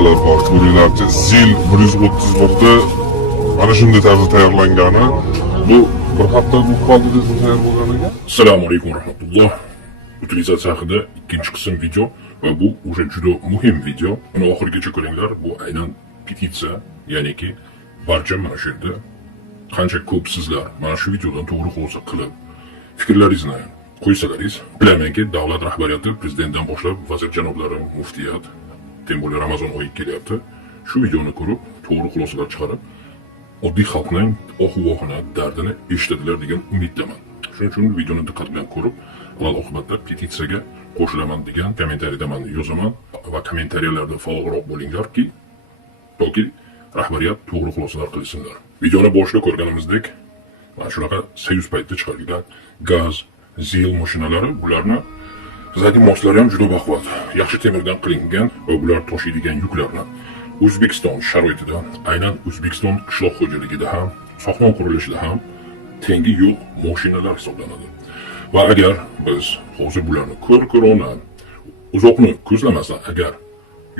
nimalar bor. Ko'ringlarchi, zil 130 mana shunday tarzda tayyorlangani. Bu bir hafta bo'lib deb tayyor bo'lgan ekan. Assalomu alaykum rahmatulloh. Utilizatsiya haqida ikkinchi qism video va bu o'sha juda muhim video. Uni oxirigacha ko'ringlar. Bu aynan petitsiya, ya'niki barcha mana shu yerda qancha ko'p sizlar mana shu videodan to'g'ri xulosa qilib fikrlaringizni qo'ysalaringiz, bilamanki davlat rahbariyati prezidentdan boshlab vazir janoblari, muftiyat, tem bo'lib Ramazon oyi kelyapti. Shu videoni ko'rib, to'g'ri xulosalar chiqarib, oddiy xalqning ohu-vohini, dardini eshitadilar degan umiddaman. Shuning uchun videoni diqqat bilan ko'rib, alal oqibatda petitsiyaga qo'shilaman degan kommentariyada men yozaman va kommentariyalarda faolroq bo'linglarki, toki rahbariyat to'g'ri xulosalar qilsinlar. Videoni boshida ko'rganimizdek, mana shunaqa soyuz paytida chiqarilgan gaz, zil mashinalari, bularni bizning moslari ham juda baquvvat, yaxshi temirdan qilingan va bular tashiydigan yuklarni O'zbekiston sharoitida, aynan O'zbekiston qishloq xo'jaligida ham, soxnon qurilishida ham tengi yo'q mashinalar hisoblanadi. Va agar biz hozir bularni ko'r-ko'rona, uzoqni ko'zlamasdan agar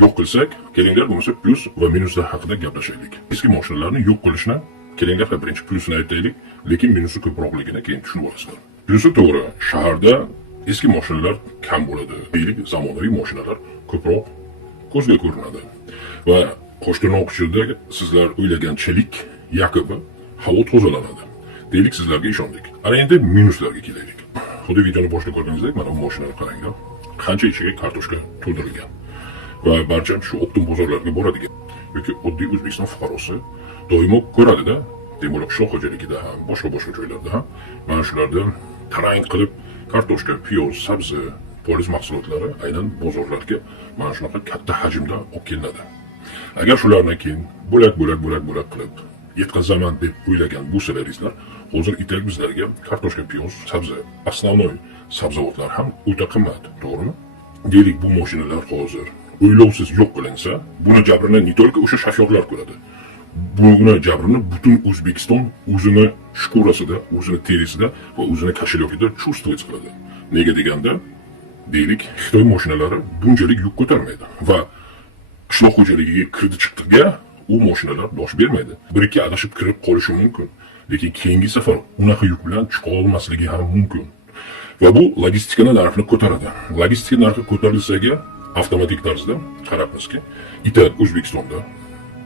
yo'q qilsak, kelinglar bo'lmasa plus va minuslar haqida gaplashaylik. Eski mashinalarni yo'q qilishni kelinglar birinchi plusini aytaylik, lekin minusi ko'proqligini keyin tushunib olasizlar. Plusi to'g'ri, shaharda eski mashinalar kam bo'ladi. Deylik, zamonaviy mashinalar ko'proq ko'zga ko'rinadi. Va Qo'shtirnoqchida sizlar o'ylaganchalik yaqibi havo tozalanadi. Deylik, sizlarga ishondik. Ana endi minuslarga kelaylik. Xuddi videoni boshida ko'rganingizdek, mana bu mashinani qaranglar. Qancha ichiga kartoshka to'ldirilgan. Va barcha shu optim bozorlarga boradigan yoki oddiy O'zbekiston fuqarosi doimo ko'radi-da, demak qishloq xo'jaligida ham, boshqa joylarda ham mana shularda tarang qilib kartoshka, piyoz, sabzi, poliz mahsulotlari aynan bozorlarga mana shunaqa katta hajmda olib kelinadi. Agar shularni keyin bo'lak qilib yetkazaman deb o'ylagan bo'lsalaringizlar, hozir itak bizlarga kartoshka, piyoz, sabzi, основной sabzavotlar ham o'ta qimmat, to'g'rimi? Deylik, bu mashinalar hozir o'ylovsiz yo'q qilinsa, buni jabrini ne только o'sha shofyorlar ko'radi. Buni jabrini butun O'zbekiston o'zini shkurasida, o'zini terisida va o'zini kashelyogida чувствовать qiladi. Nega deganda, deylik, Xitoy mashinalari bunchalik yuk ko'tarmaydi va qishloq xo'jaligiga kirdi-chiqdiga u mashinalar dosh bermaydi. Bir-ikki adashib kirib qolishi mumkin, lekin keyingi safar unaqa yuk bilan chiqa olmasligi ham mumkin. Va bu logistikani narxini ko'taradi. Logistika narxi ko'tarilsaga avtomatik tarzda qarabmizki, itak O'zbekistonda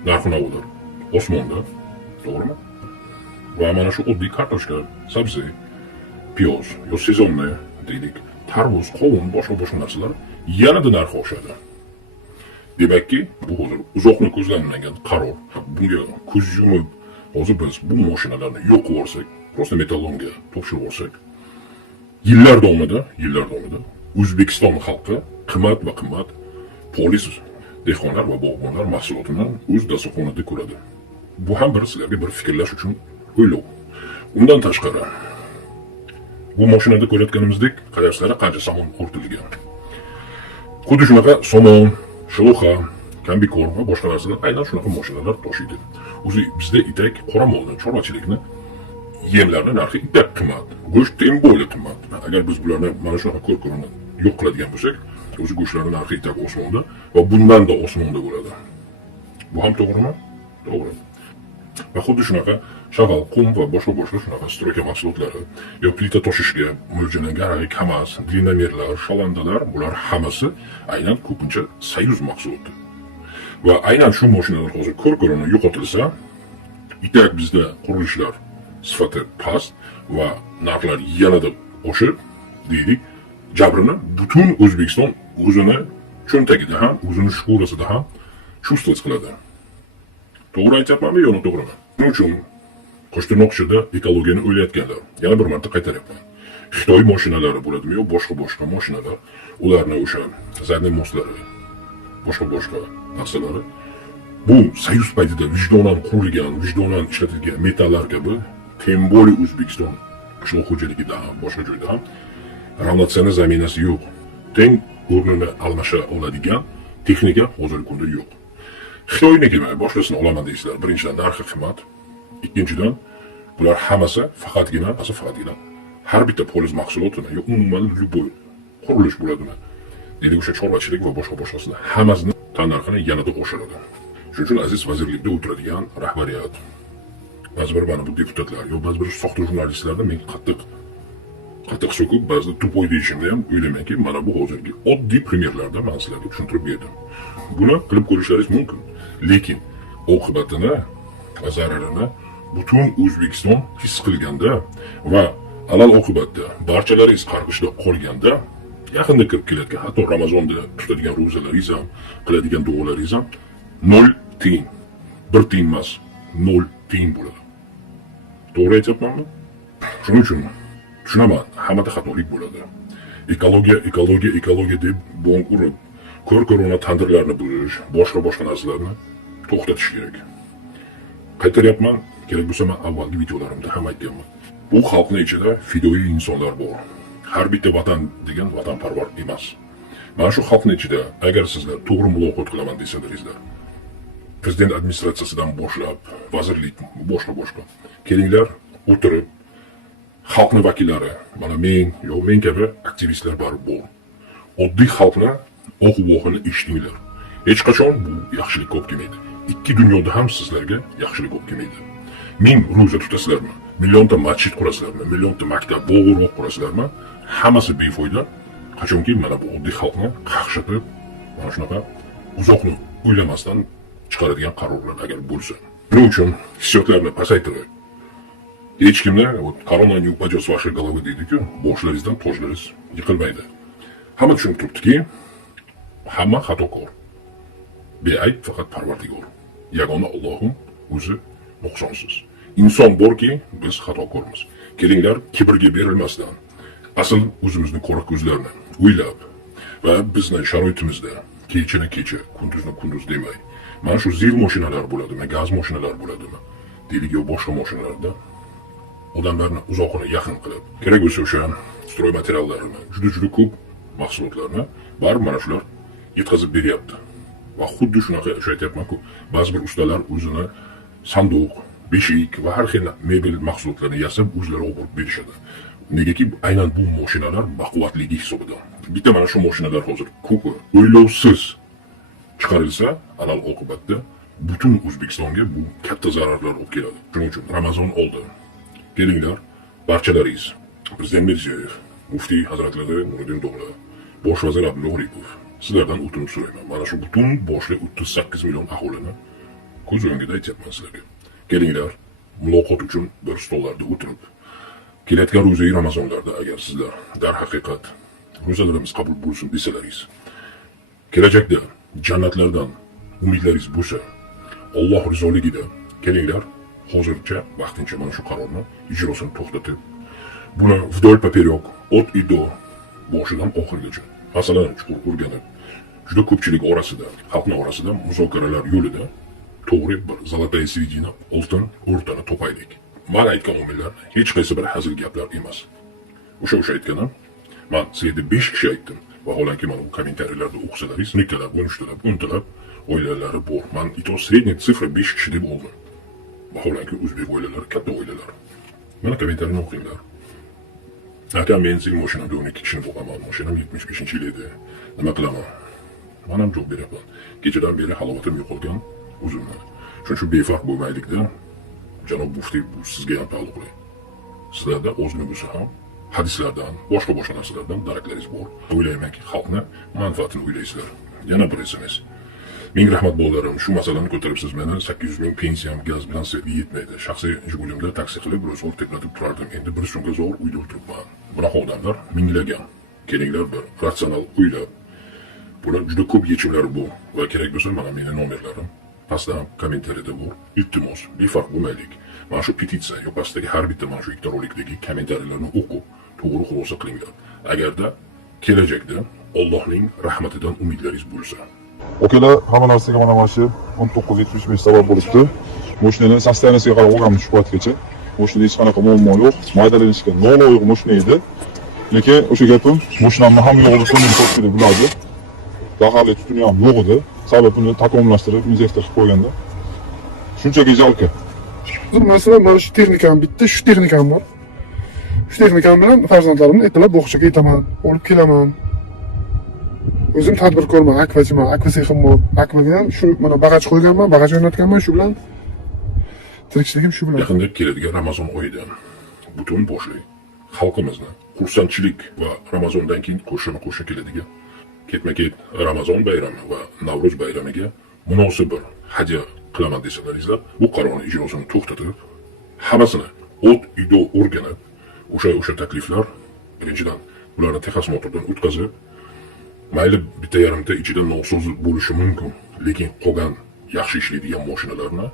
narx-navolar osmonda, to'g'rimi? Va mana shu oddiy kartoshka, sabzi, piyoz, yo sezonni, deylik, tarvuz, qovun, boshqa narsalar yanada narxi oshadi. Demakki, bu hozir uzoqni ko'zlanmagan qaror. Bunga ko'z yumib, hozir biz bu mashinalarni yo'q qilib olsak, prosta metallonga topshirib olsak, yillar davomida O'zbekiston xalqi qimmat polis dehqonlar va bog'bonlar mahsulotini o'z dasturxonida ko'radi. Bu ham bir sizlarga bir fikrlash uchun o'ylov. Undan tashqari, bu mashinada ko'rayotganimizdek qarashlari qancha somon ortilgan. Xuddi shunaqa somon, shaloxa, kombikor va boshqa narsalar aynan shunaqa mashinalar tashiydi. O'zi bizda itak, qoramolni, chorvachilikni yemlarni narxi itak qimmat, go'sht ham bo'li qimmat. Agar biz bularni mana shunaqa ko'rko'rni yo'q qiladigan bo'lsak, o'zi go'shtlarning narxi itak osmonda va bundan da osmonda bo'ladi. Bu ham to'g'rimi? To'g'ri. Va xuddi shunaqa shag'al, qum va boshqa shunaqa stroyka mahsulotlari, yo plita toshishga mo'ljallangan KAMAZ, dinamerlar, shalandalar, bular hammasi aynan ko'pincha soyuz mahsuloti. Va aynan shu mashinalar hozir ko'rko'rona yo'qotilsa, itak bizda qurilishlar sifati past va narxlar yanada oshib, deylik, jabrini butun O'zbekiston o'zini cho'ntagida ham, o'zini shkurasida ham чувствовать qiladi. To'g'ri aytyapmanmi yo'qmi, to'g'rimi? Shuning uchun Qo'shtirnoqchida ekologiyani o'ylayotganlar, yana bir marta qaytaryapman. Xitoy mashinalari bo'ladimi yo boshqa mashinalar, ularni o'sha zadniy moslari, boshqa narsalari bu soyuz paytida vijdonan qurilgan, vijdonan ishlatilgan metallar kabi, tem bo'lib O'zbekiston qishloq xo'jaligida ham, boshqa joyda ham ravnatsion zaminasi yo'q. Teng o'rnini almasha oladigan texnika hozirgi kunda yo'q. Xitoyniki boshqasini olaman deysizlar. Birinchidan narxi qimmat, ikkinchidan bular hammasi faqatgina har bitta poliz mahsulotini yo umuman любой qurilish bo'ladimi? Deylik, o'sha chorvachilik va boshqasini hammasini tannarxini yanada oshiradi. Shuning uchun aziz vazirlikda o'tiradigan rahbariyat, ba'zi bir mana bu deputatlar, yo ba'zi bir soxta jurnalistlarni men qattiq so'kib, ba'zida tupoy deyishimda ham o'ylamayki, mana bu hozirgi oddiy primerlarda men sizlarga tushuntirib berdim. Buni qilib ko'rishlaringiz mumkin, lekin oqibatini va zararini butun O'zbekiston his qilganda va alal oqibatda barchalaringiz qarg'ishda qolganda, yaqinda kirib kelayotgan, hatto Ramazonda tutadigan ro'zalaringiz ham, qiladigan duolaringiz ham 0 tiyin, 1 tiyin emas, 0 tiyin bo'ladi. To'g'ri aytyapmanmi? Shuning uchun tushunaman, hammada xatolik bo'ladi. Ekologiya deb bong urib, ko'r-ko'rona tandirlarni buzish, boshqa narsalarni to'xtatish kerak. Qaytaryapman, kerak bo'lsa men avvalgi videolarimda ham aytganman. Bu xalqning ichida fidoyi insonlar bor. Har bitta vatan degan vatanparvar emas. Mana shu xalqning ichida agar sizlar to'g'ri muloqot qilaman desalaringizlar, prezident administratsiyasidan boshlab, vazirlik, boshqa kelinglar, o'tirib, xalqning vakillari, mana men kabi aktivistlar bor. Oddiy xalqni oq-vohini eshitinglar. Hech qachon bu yaxshilik olib kelmaydi. Ikki dunyoda ham sizlarga yaxshilik olib kelmaydi. 1000 ro'za tutasizlarmi? Millionta masjid qurasizlarmi? Millionta maktab, bog'roq qurasizlarmi? Hammasi befoyda. Qachonki mana bu oddiy xalqni qaqshatib, mana shunaqa uzoqni o'ylamasdan chiqaradigan qarorlar agar bo'lsa. Shuning uchun hissiyotlarni pasaytirib, hech kimni korona не упадет с вашей головы deydi-ku, boshlaringizdan tojlaringiz yiqilmaydi. Hamma tushunib turibdiki, hamma xatokor. Beayb faqat Parvardigor. Yagona Allohim o'zi nuqsonsiz. Inson borki, biz xatokormiz. Kelinglar, kibrga berilmasdan, asl o'zimizni qora ko'zlarni o'ylab va bizning sharoitimizda kecha, kunduz demay, mana shu zil mashinalar bo'ladimi, gaz mashinalari bo'ladimi, deylik yo boshqa mashinalarda odamlarni uzoqini yaqin qilib, kerak bo'lsa o'sha stroy materiallarini, juda ko'p mahsulotlarni baribir mana shular yetkazib beryapti. Va xuddi shunaqa aytyapman-ku, ba'zi bir ustalar o'zini sanduq, beshik va har xil mebel mahsulotlarini yasab o'zlari olib borib berishadi. Negaki aynan bu mashinalar baquvvatligi hisobidan. Bitta mana shu mashinalar hozir ko'pi o'ylovsiz chiqarilsa, alal oqibatda butun O'zbekistonga bu katta zararlar olib keladi. Shuning uchun Ramazon oldi. Kelinglar, barchalaringiz, Prezident Mirziyoyev, Muftiy Hazratlari Nuriddin Domla, Bosh vazir Abdulla Oripov, sizlardan o'tinib so'rayman. Mana shu butun boshli 38 million aholini ko'z o'ngida aytyapman sizlarga. Kelinglar, muloqot uchun bir stollarda o'tirib, kelayotgan ro'za Ramazonlarda agar sizlar darhaqiqat ro'zalarimiz qabul bo'lsin desalaringiz, kelajakda jannatlardan umidlaringiz bo'lsa, Alloh rizoligida kelinglar, hozircha vaqtincha mana shu qarorni ijrosini to'xtatib, buni vdol poperek, od и до boshidan oxirigacha, masalan, chuqur o'rganib, juda ko'pchilik orasida, xalqning orasida muzokaralar yo'lida to'g'ri bir zolotaya seredina, oltin o'rtani topaylik. Men aytgan omillar hech qaysi bir hazil gaplar emas. O'sha aytganim, men sizga 5 kishi aytdim. Vaholanki mana bu kommentariyalarda o'qisalaringiz, nikkalab, 13talab, 10talab oilalari bor. Men ito sredniy sifra 5 kishi deb oldim. Vaholanki o'zbek oilalari katta oilalar. Mana kommentariyani o'qinglar. Akam men zil mashinada 12 kishini bo'laman. Mashinam 75-yil edi. Nima qilaman? Men ham javob beraman. Kechadan beri halovatim yo'qolgan o'zimni. Shuning befarq bo'lmaylikda, janob muftiy, bu sizga ham taalluqli. Sizlarda o'zini bo'lsa ham hadislardan, boshqa narsalardan daraklaringiz bor. O'ylaymanki, xalqni manfaatini o'ylaysizlar. Yana bir SMS. Ming rahmat bolalarim, shu masalani ko'taribsiz. Meni 800 ming pensiyam gaz bilan sizga yetmaydi. Shaxsiy Jigulimda taksi qilib biroz vaqt teplatib turardim. Endi bir so'mga zo'r uyda o'tiribman. Bunaqa odamlar minglagan. Kelinglar bir ratsional o'ylab, buni juda ko'p yechimlari bor va kerak bo'lsa mana meni nomerlarim pastda kommentariyada bor. Iltimos, befarq bo'lmaylik. Mana shu petitsiya yo pastdagi har bitta mana shu ikkita rolikdagi kommentariyalarni o'qib, to'g'ri xulosa qilinglar. Agarda kelajakda Allohning rahmatidan umidlaringiz bo'lsa. Okalar, hamma narsaga mana shu 1975 sabab bo'libdi. Mashinani sostoyaniyasiga qarab olganmiz shu paytgacha. Mashinada hech qanaqa muammo yo'q. Maydalanishga noloyiq mashina edi. Lekin o'sha gapim, mashinamni ham yo'g'ida ko'ngil ko'pchilik biladi. Zaharli tutuni ham yo'q edi. Sababini takomillashtirib, injektor qilib qo'yganda. Shunchaki jalka. Masalan, mana shu texnikam bitta, shu texnikam bor. Shu texnikam bilan farzandlarimni ertalab bog'chaga yetaman, olib kelaman. O'zim tadbirkorman, akvachiman, akva sexim bor. Akvaga ham shu mana bag'aj qo'yganman, bag'aj o'rnatganman, shu bilan tirikchiligim shu bilan. Yaqinda keladigan Ramazon oyida butun boshli xalqimizni xursandchilik va Ramazondan keyin qo'shni keladigan ketma-ket Ramazon bayrami va Navro'z bayramiga munosib bir hadya qilaman desalaringizlar, bu qarorni ijrosini to'xtatib, hammasini o't uyda o'rganib, o'sha takliflar birinchidan ularni Texas Motordan o'tkazib, mayli bitta yarimta ichida nosoz bo'lishi mumkin, lekin qolgan yaxshi ishlaydigan mashinalarni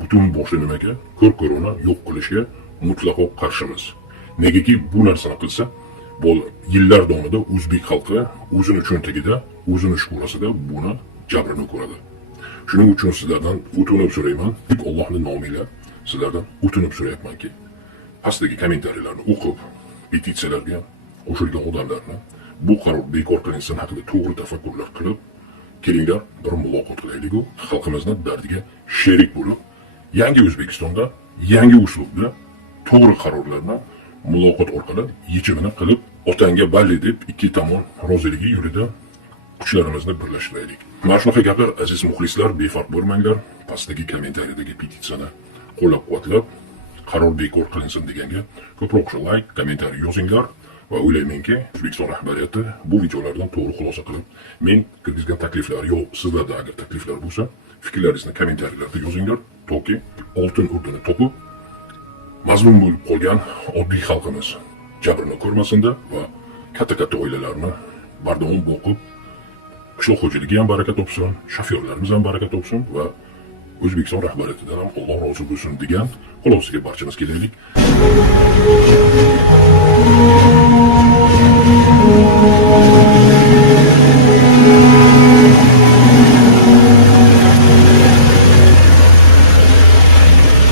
butun boshli nimaga ko'r-ko'rona yo'q qilishga mutlaqo qarshimiz. Negaki bu narsani qilsa, bu yillar davomida o'zbek xalqi o'zini cho'ntagida, o'zini shkurasida buni jabrini ko'radi. Shuning uchun sizlardan o'tinib so'rayman, deb Allohning nomiga sizlardan o'tinib so'rayapmanki, pastdagi kommentariyalarni o'qib, petitsiyalarga qo'shilgan odamlarni bu qaror bekor qilinsin haqida to'g'ri tafakkurlar qilib, kelinglar bir muloqot qilaylik-ku, xalqimizning dardiga sherik bo'lib, yangi O'zbekistonda, yangi uslubda to'g'ri qarorlarni muloqot orqali yechimini qilib, otanga balli deb ikki tomon roziligi yo'lida kuchlarimizni birlashtiraylik. Mana shunaqa gaplar aziz muxlislar, befarq bo'lmanglar. Pastdagi kommentariyadagi petitsiyani qo'llab-quvvatlab, qaror bekor qilinsin deganga ko'proq like, kommentariy yozinglar va o'ylaymanki, O'zbekiston rahbariyati bu videolardan to'g'ri xulosa qilib, men kirgizgan takliflar yo'q, sizlarda agar takliflar bo'lsa, fikrlaringizni kommentariyalarda yozinglar, toki oltin urdini topib, mazlum bo'lib qolgan oddiy xalqimiz jabrini ko'rmasinda va katta oilalarni bardavom boqib, qishloq xo'jaligi ham baraka topsin, shofyorlarimiz ham baraka topsin va O'zbekiston rahbariyatidan ham Alloh rozi bo'lsin degan xulosaga barchamiz kelaylik.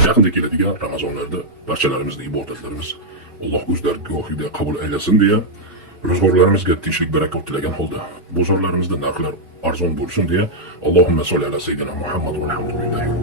Yaqinda keladigan Ramazonlarda barchalarimizning ibodatlarimiz Alloh o'z dargohida qabul aylasin deya, ro'zg'orlarimizga tinchlik barakot tilagan holda, bozorlarimizda narxlar arzon bo'lsin deya, Allohumma solli ala sayyidina Muhammad va alhamdulillah.